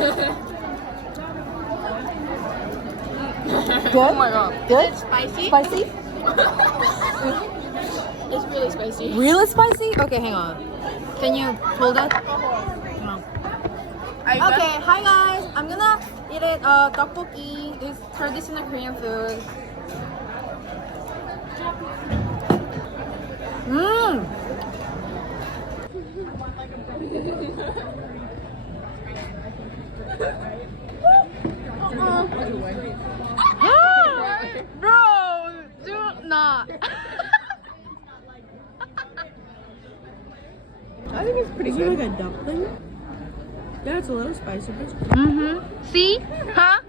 Good? Oh my god. Good? Spicy? Spicy? It's really spicy. Really spicy? Okay, hang on. Can you hold that? Are you Okay, hi guys. I'm gonna eat it. Tteokbokki. This traditional Korean food. Mmm. Bro, do not. I think it's pretty Is good. it like a dumpling? Yeah, it's a little spicy, but it's Mm-hmm. See? Huh?